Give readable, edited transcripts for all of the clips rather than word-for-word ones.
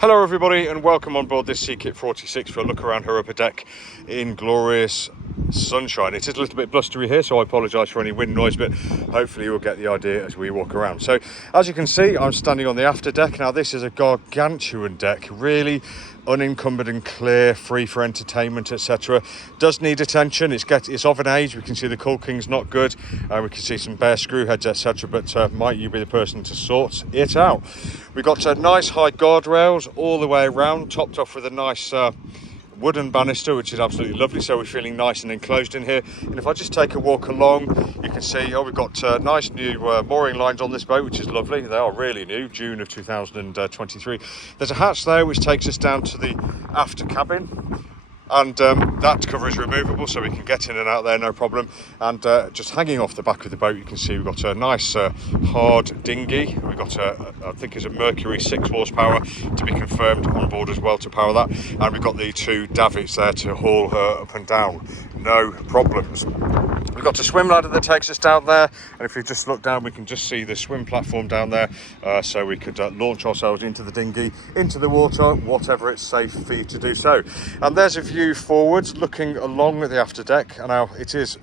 Hello everybody and welcome on board this Seakit 46 for a look around her upper deck in glorious sunshine. It is a little bit blustery here, so I apologise for any wind noise, but hopefully you'll get the idea as we walk around. So as you can see, I'm standing on the after deck. Now this is a gargantuan deck, really unencumbered and clear, free for entertainment, etc. Does need attention. It's of an age. We can see the caulking's not good, we can see some bare screw heads, etc. But might you be the person to sort it out? We've got nice high guardrails all the way around, topped off with a nice wooden banister, which is absolutely lovely, so we're feeling nice and enclosed in here. And if I just take a walk along, you can see we've got nice new mooring lines on this boat, which is lovely. They are really new, June of 2023. There's a hatch there which takes us down to the after cabin, and that cover is removable, so we can get in and out there no problem. And just hanging off the back of the boat, you can see we've got a nice hard dinghy. We've got I think it's a Mercury 6 horsepower to be confirmed on board as well to power that, and we've got the two davits there to haul her up and down, no problems. We've got a swim ladder that takes us down there, and if you just look down, we can just see the swim platform down there, so we could launch ourselves into the dinghy, into the water, whatever it's safe for you to do so. And there's a view forwards looking along at the after deck, and now it is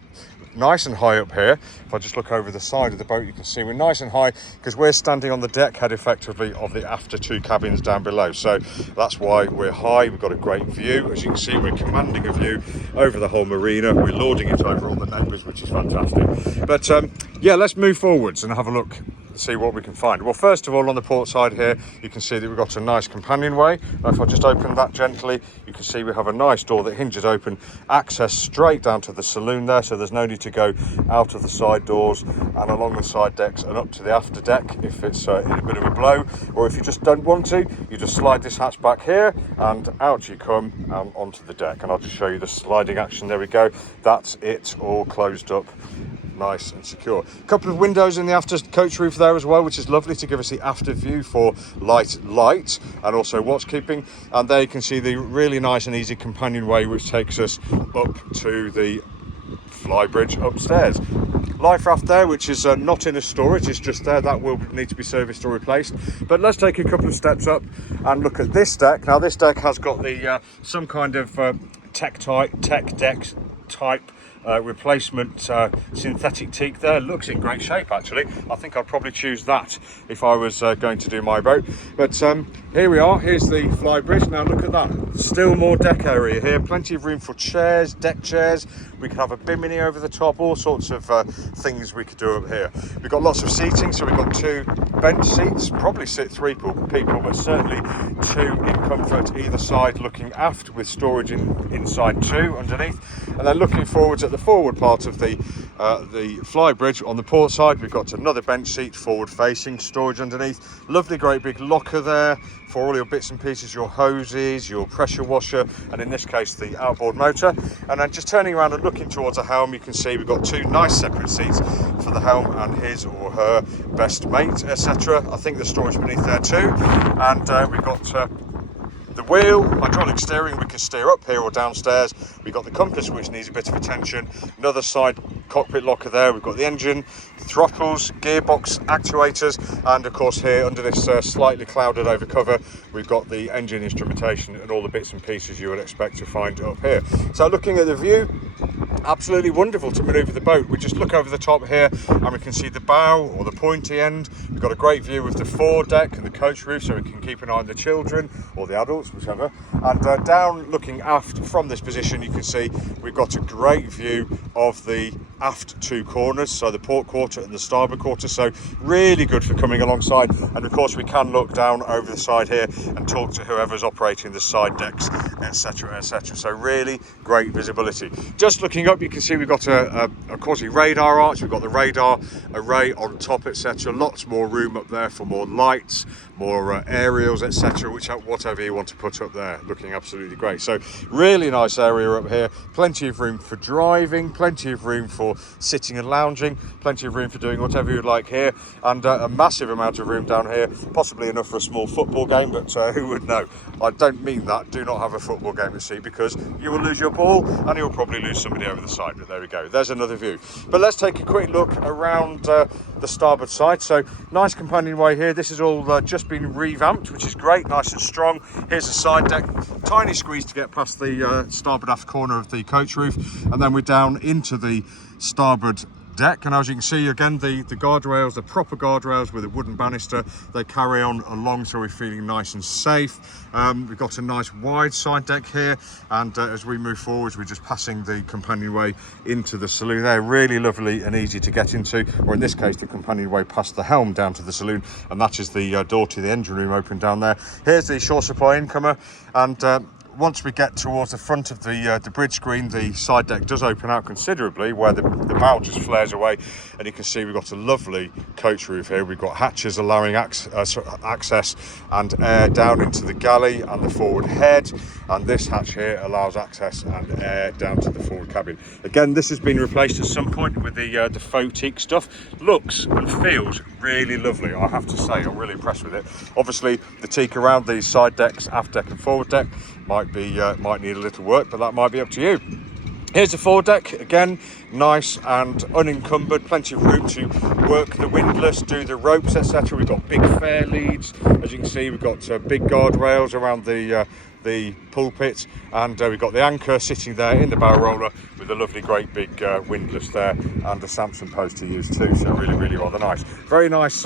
nice and high up here. If I just look over the side of the boat, you can see we're nice and high because we're standing on the deck head effectively of the after two cabins down below, so that's why we're high. We've got a great view. As you can see, we're commanding a view over the whole marina. We're lording it over all the neighbours, which is fantastic. But yeah, let's move forwards and have a look, see what we can find. Well, first of all, on the port side here, you can see that we've got a nice companionway. Now, if I just open that gently, you can see we have a nice door that hinges open, access straight down to the saloon there, so there's no need to go out of the side doors and along the side decks and up to the after deck if it's in a bit of a blow, or if you just don't want to, you just slide this hatch back here and out you come onto the deck. And I'll just show you the sliding action. There we go. That's it, all closed up, nice and secure. A couple of windows in the after coach roof there as well, which is lovely to give us the after view for light and also watch keeping. And there you can see the really nice and easy companionway which takes us up to the flybridge upstairs. Life raft there, which is not in a storage, it's just there. That will need to be serviced or replaced. But let's take a couple of steps up and look at this deck. Now this deck has got the some kind of tech deck type replacement synthetic teak there. Looks in great shape actually. I think I'd probably choose that if I was going to do my boat. But here we are, here's the flybridge. Now look at that, still more deck area here, plenty of room for chairs, deck chairs. We could have a bimini over the top, all sorts of things we could do up here. We've got lots of seating, so we've got two bench seats, probably sit three people, but certainly two in comfort either side looking aft, with storage inside two underneath. And then looking forwards at the forward part of the flybridge on the port side, we've got another bench seat forward facing, storage underneath. Lovely great big locker there for all your bits and pieces, your hoses, your pressure washer, and in this case the outboard motor. And then just turning around and looking towards the helm, you can see we've got two nice separate seats for the helm and his or her best mate, etc. I think there's storage beneath there too. And we've got the wheel, hydraulic steering, we can steer up here or downstairs. We've got the compass, which needs a bit of attention. Another side cockpit locker there. We've got the engine, throttles, gearbox, actuators, and of course here under this slightly clouded over cover, we've got the engine instrumentation and all the bits and pieces you would expect to find up here. So looking at the view, absolutely wonderful to manoeuvre the boat. We just look over the top here and we can see the bow or the pointy end. We've got a great view of the foredeck and the coach roof, so we can keep an eye on the children or the adults, whichever. And down looking aft from this position, you can see we've got a great view of the aft two corners, so the port quarter and the starboard quarter, so really good for coming alongside. And of course we can look down over the side here and talk to whoever's operating the side decks, etc, etc. So really great visibility. Just looking up, you can see we've got a quasi radar arch. We've got the radar array on top, etc. Lots more room up there for more lights, more aerials, etc, whatever you want to put up there. Looking absolutely great. So really nice area up here, plenty of room for driving, plenty of room for for sitting and lounging, plenty of room for doing whatever you'd like here, and a massive amount of room down here, possibly enough for a small football game, but who would know? I don't mean that. Do not have a football game at sea, because you will lose your ball and you'll probably lose somebody over the side. But there we go, there's another view. But let's take a quick look around the starboard side. So nice companionway here. This has all just been revamped, which is great, nice and strong. Here's a side deck, tiny squeeze to get past the starboard aft corner of the coach roof, and then we're down into the starboard deck. And as you can see, again, the guardrails, the proper guardrails with a wooden banister, they carry on along, so we're feeling nice and safe. We've got a nice wide side deck here, and as we move forwards, we're just passing the companionway into the saloon there. Really lovely and easy to get into, or in this case, the companionway past the helm down to the saloon, and that is the door to the engine room open down there. Here's the shore supply incomer, and once we get towards the front of the bridge screen, the side deck does open out considerably, where the bow just flares away, and you can see we've got a lovely coach roof here. We've got hatches allowing access and air down into the galley and the forward head, and this hatch here allows access and air down to the forward cabin. Again, this has been replaced at some point with the faux teak stuff. Looks and feels really lovely, I have to say. I'm really impressed with it. Obviously, the teak around the side decks, aft deck and forward deck, might need a little work, but that might be up to you. Here's the forward deck, again, nice and unencumbered, plenty of room to work the windlass, do the ropes, etc. We've got big fair leads, as you can see. We've got big guardrails around the pulpit, and we've got the anchor sitting there in the bow roller with a lovely great big windlass there, and a Samson post to use too, so really rather nice. Very nice,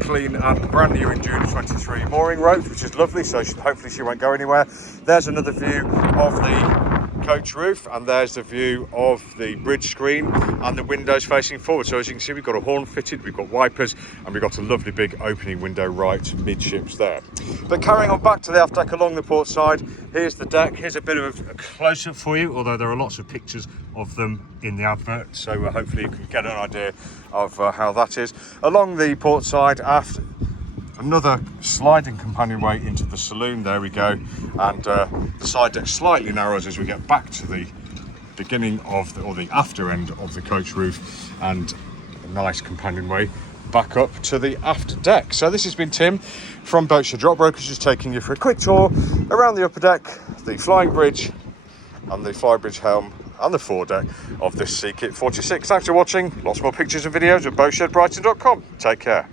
clean and brand new Enduro 23 mooring ropes, which is lovely, so hopefully she won't go anywhere. There's another view of the coach roof, and there's the view of the bridge screen and the windows facing forward. So as you can see, we've got a horn fitted, we've got wipers, and we've got a lovely big opening window right midships there. But carrying on back to the aft deck along the port side, here's the deck. Here's a bit of a close-up for you, although there are lots of pictures of them in the advert, so hopefully you can get an idea of how that is. Along the port side aft, another sliding companionway into the saloon. There we go, and the side deck slightly narrows as we get back to the beginning of the after end of the coach roof, and a nice companionway back up to the aft deck. So this has been Tim from Boatshed Yacht Brokers, just taking you for a quick tour around the upper deck, the flying bridge and the flybridge helm and the foredeck of this Sea Kit 46. Thanks for watching. Lots more pictures and videos at boatshedbrighton.com. Take care.